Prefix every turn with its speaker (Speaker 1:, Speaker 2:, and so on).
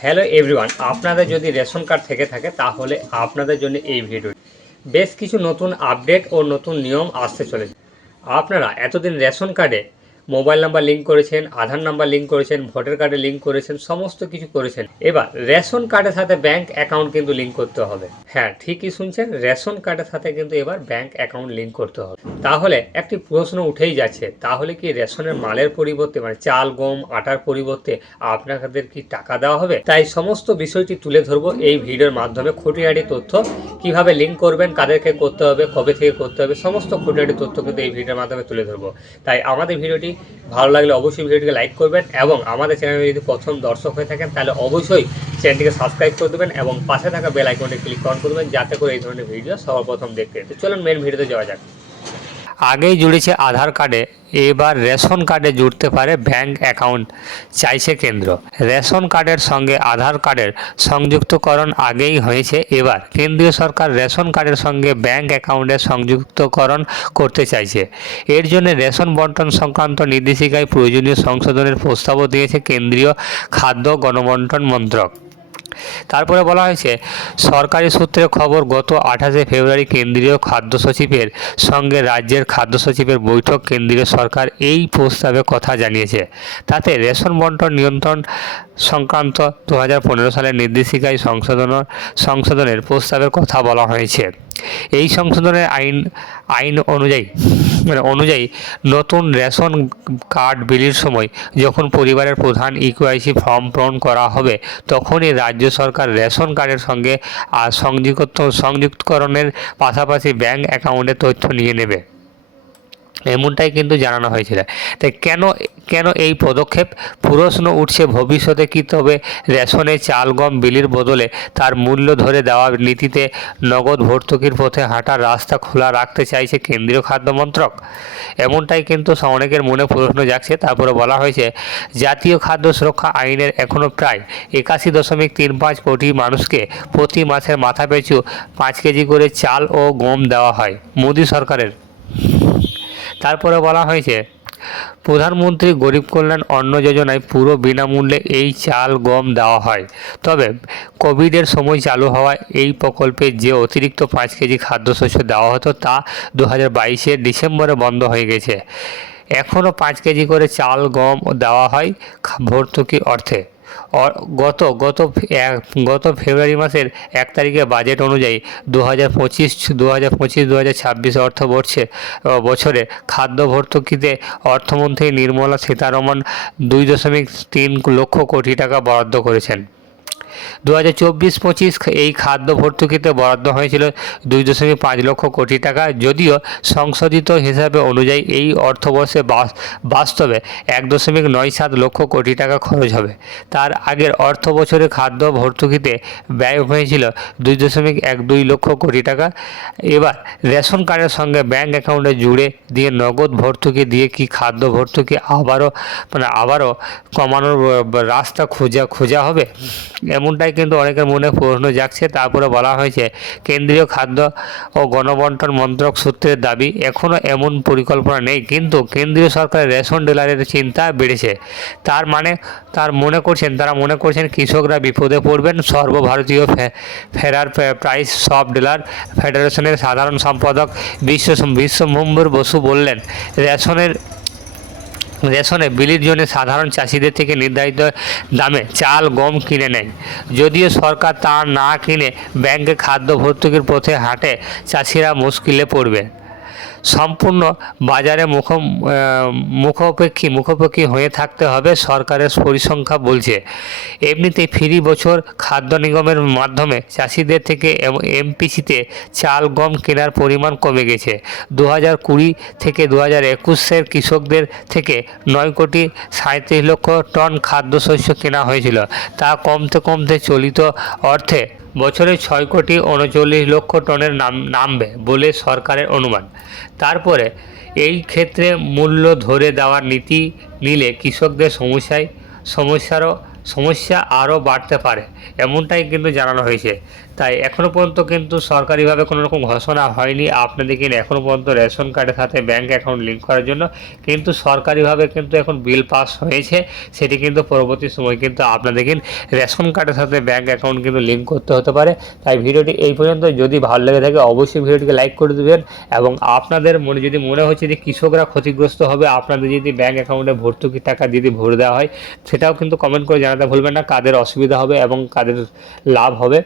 Speaker 1: Hello everyone, আপনাদের যদি ration card থেকে থাকে, তাহলে আপনাদের জন্য এই ভিডিও। বেশ কিছু নতুন আপডেট ও নতুন নিয়ম আসতে চলেছে। আপনারা এতদিন রেশন কার্ডে মোবাইল নাম্বার লিঙ্ক করেছেন, আধার নাম্বার লিঙ্ক করেছেন, ভোটার কার্ডে লিঙ্ক করেছেন, সমস্ত কিছু করেছেন। এবার, রেশন কার্ডের সাথে ব্যাংক অ্যাকাউন্ট কিন্তু লিঙ্ক করতে হবে। হ্যাঁ ঠিকই শুনছেন, রেশন কার্ডের সাথে কিন্তু এবার ব্যাংক অ্যাকাউন্ট লিঙ্ক করতে হবে। তাহলে, একটি প্রশ্ন উঠেই যাচ্ছে, তাহলে কি রেশনের মালের পরিবর্তে মানে চাল, গম, আটার পরিবর্তে আপনাদের কি টাকা দেওয়া হবে? তাই সমস্ত বিষয়টি তুলে ধরবো এই ভিডিওর মাধ্যমে। খুঁটিনাটি তথ্য, কীভাবে লিঙ্ক করবেন, কাদেরকে করতে হবে, কবে থেকে করতে হবে, সমস্ত খুঁটিনাটি তথ্য কিন্তু এই ভিডিওর মাধ্যমে তুলে ধরবো। তাই আমাদের ভিডিওটি ভালো লাগলে অবশ্যই ভিডিওটিকে লাইক করবেন এবং আমাদের চ্যানেলে যদি প্রথম দর্শক হয়ে থাকেন, তাহলে অবশ্যই চ্যানেলটিকে সাবস্ক্রাইব করে দেবেন এবং পাশে থাকা বেল আইকনটি ক্লিক অন দেবেন, যাতে করে এই ধরনের ভিডিও সর্বপ্রথম দেখতে চলুন মেন ভিডিওতে যাওয়া যাক। আগেই জুড়েছে আধার কার্ডে, এবার রেশন কার্ডে জুড়তে পারে ব্যাংক অ্যাকাউন্ট, চাইছে কেন্দ্র। রেশন কার্ডের সঙ্গে আধার কার্ডের সংযুক্তকরণ আগেই হয়েছে, এবার কেন্দ্রীয় সরকার রেশন কার্ডের সঙ্গে ব্যাংক অ্যাকাউন্টের সংযুক্তকরণ করতে চাইছে। এর জন্য রেশন বন্টন সংক্রান্ত নির্দেশিকায় প্রয়োজনীয় সংশোধনের প্রস্তাবও দিয়েছে কেন্দ্রীয় খাদ্য গণবন্টন মন্ত্রক। তারপরে বলা হয়েছে, সরকারি সূত্রে খবর গত আঠাশে ফেব্রুয়ারি কেন্দ্রীয় খাদ্য সচিবের সঙ্গে রাজ্যের খাদ্য সচিবের বৈঠক কেন্দ্রীয় সরকার এই প্রস্তাবে কথা জানিয়েছে। তাতে রেশন বন্টন নিয়ন্ত্রণ সংক্রান্ত দু হাজার পনেরো সালের নির্দেশিকায় সংশোধন, সংশোধনের প্রস্তাবের কথা বলা হয়েছে। এই সংশোধনের আইন আইন অনুযায়ী অনুযায়ী নতুন রেশন কার্ড বিলির সময় যখন পরিবারের প্রধান ইকুআইসি ফর্ম পূরণ করা হবে, তখনই রাজ্য সরকার রেশন কার্ডের সঙ্গে সংযুক্ত, সংযুক্তকরণের পাশাপাশি ব্যাঙ্ক অ্যাকাউন্টের তথ্য নিয়ে নেবে। এমনটাই কিন্তু জানানো হয়েছিল। তাই কেন কেন এই পদক্ষেপ? প্রশ্ন উঠছে ভবিষ্যতে কি তবে রেশনে চাল, গম, বিলির বদলে তার মূল্য ধরে দেওয়া নীতিতে নগদ ভর্তুকির পথে হাঁটার রাস্তা খোলা রাখতে চাইছে কেন্দ্রীয় খাদ্য মন্ত্রক। এমনটাই কিন্তু অনেকের মনে প্রশ্ন জাগছে। তারপরে বলা হয়েছে, জাতীয় খাদ্য সুরক্ষা আইনের এখনও প্রায় একাশি দশমিক তিন পাঁচ কোটি মানুষকে প্রতি মাসের মাথা পিছু পাঁচ কেজি করে চাল ও গম দেওয়া হয়। মোদী সরকারের তারপরে বলা হয়েছে, প্রধানমন্ত্রী গরিব কল্যাণ অন্ন যোজনায় পুরো বিনামূল্যে এই চাল, গম দেওয়া হয়। তবে কোভিডের সময় চালু হওয়া এই প্রকল্পে যে অতিরিক্ত পাঁচ কেজি খাদ্যশস্য দেওয়া হতো তা দু হাজার ডিসেম্বরে বন্ধ হয়ে গেছে। এখনও পাঁচ কেজি করে চাল, গম দেওয়া হয় ভর্তুকি অর্থে। গত গত গত ফেব্রুয়ারি মাসের এক তারিখে বাজেট অনুযায়ী দু হাজার পঁচিশ দু হাজার পঁচিশ দু হাজার ছাব্বিশ অর্থ বর্ষে বছরে খাদ্য ভর্তুকিতে অর্থমন্ত্রী নির্মলা সীতারমন দুই দশমিক তিন লক্ষ কোটি টাকা বরাদ্দ করেছেন। দু হাজার চব্বিশ পঁচিশ এই খাদ্য ভর্তুকিতে বরাদ্দ হয়েছিল দুই দশমিক পাঁচ লক্ষ কোটি টাকা। যদিও সংশোধিত হিসাবে অনুযায়ী এই অর্থবর্ষে বাস- বাস্তবে এক দশমিক নয় সাত লক্ষ কোটি টাকা খরচ হবে। তার আগের অর্থ বছরে খাদ্য ভর্তুকিতে ব্যয় হয়েছিল দুই দশমিক এক দুই লক্ষ কোটি টাকা। এবার রেশন কার্ডের সঙ্গে ব্যাংক অ্যাকাউন্টে জুড়ে দিয়ে নগদ ভর্তুকি দিয়ে কি খাদ্য ভর্তুকি আবারও মানে আবারও কমানোর রাস্তা খোঁজা খোঁজা হবে? এমনটাই কিন্তু অনেকের মনে প্রশ্ন জাগছে। তারপরে বলা হয়েছে, কেন্দ্রীয় খাদ্য ও গণবন্টন মন্ত্রক সূত্রের দাবি এখনও এমন পরিকল্পনা নেই। কিন্তু কেন্দ্রীয় সরকারের রেশন ডিলারের চিন্তা বেড়েছে। তার মানে তার মনে করছেন, তারা মনে করছেন কৃষকরা বিপদে পড়বেন। সর্বভারতীয় ফেরার প্রাইস সব ডিলার ফেডারেশনের সাধারণ সম্পাদক বিশ্ব বিশ্বম্ভর বসু বললেন, রেশনের রেশনে বিলির জন্য সাধারণ চাষিদের থেকে নির্ধারিত দামে চাল, গম কিনে নেয়। যদিও সরকার তা না কিনে ব্যাংকে খাদ্য ভর্তুকির পথে হাঁটে, চাষিরা মুশকিলে পড়বে। সম্পূর্ণ বাজারে মুখ মুখোপেক্ষী মুখোপেক্ষী হয়ে থাকতে হবে, সরকারের পরিসংখ্যা বলছে। এমনিতে ফ্রি বছর খাদ্য নিগমের মাধ্যমে চাষিদের থেকে এমপিসিতে চাল, গম কেনার পরিমাণ কমে গেছে। দু হাজার কুড়ি থেকে দু হাজার একুশের কৃষকদের থেকে নয় কোটি সাঁত্রিশ লক্ষ টন খাদ্যশস্য কেনা হয়েছিল। তা কমতে কমতে চলিত অর্থে বছরে ছয় কোটি উনচল্লিশ লক্ষ টনের নাম, নামবে বলে সরকারের অনুমান। তারপরে এই ক্ষেত্রে মূল্য ধরে দেওয়ার নীতি নিলে কৃষকদের সমস্যায়, সমস্যারও সমস্যা আরও বাড়তে পারে, এমনটাই কিন্তু জানানো হয়েছে। তাই এখনও পর্যন্ত কিন্তু সরকারিভাবে কোনো রকম ঘোষণা হয়নি আপনাদের কিন্তু এখনও পর্যন্ত রেশন কার্ডের সাথে ব্যাঙ্ক অ্যাকাউন্ট লিঙ্ক করার জন্য কিন্তু সরকারিভাবে কিন্তু এখন বিল পাস হয়েছে। সেটি কিন্তু পরবর্তী সময় কিন্তু আপনাদের কিন্তু রেশন কার্ডের সাথে ব্যাঙ্ক অ্যাকাউন্ট কিন্তু লিঙ্ক করতে হতে পারে। তাই ভিডিওটি এই পর্যন্ত। যদি ভালো লেগে থাকে অবশ্যই ভিডিওটিকে লাইক করে দেবেন এবং আপনাদের মনে যদি মনে হচ্ছে যে কৃষকরা ক্ষতিগ্রস্ত হবে, আপনাদের যদি ব্যাঙ্ক অ্যাকাউন্টে ভর্তুকি টাকা যদি ভরে দেওয়া হয়, সেটাও কিন্তু কমেন্ট করে জানাতে ভুলবেন না কাদের অসুবিধা হবে এবং কাদের লাভ হবে।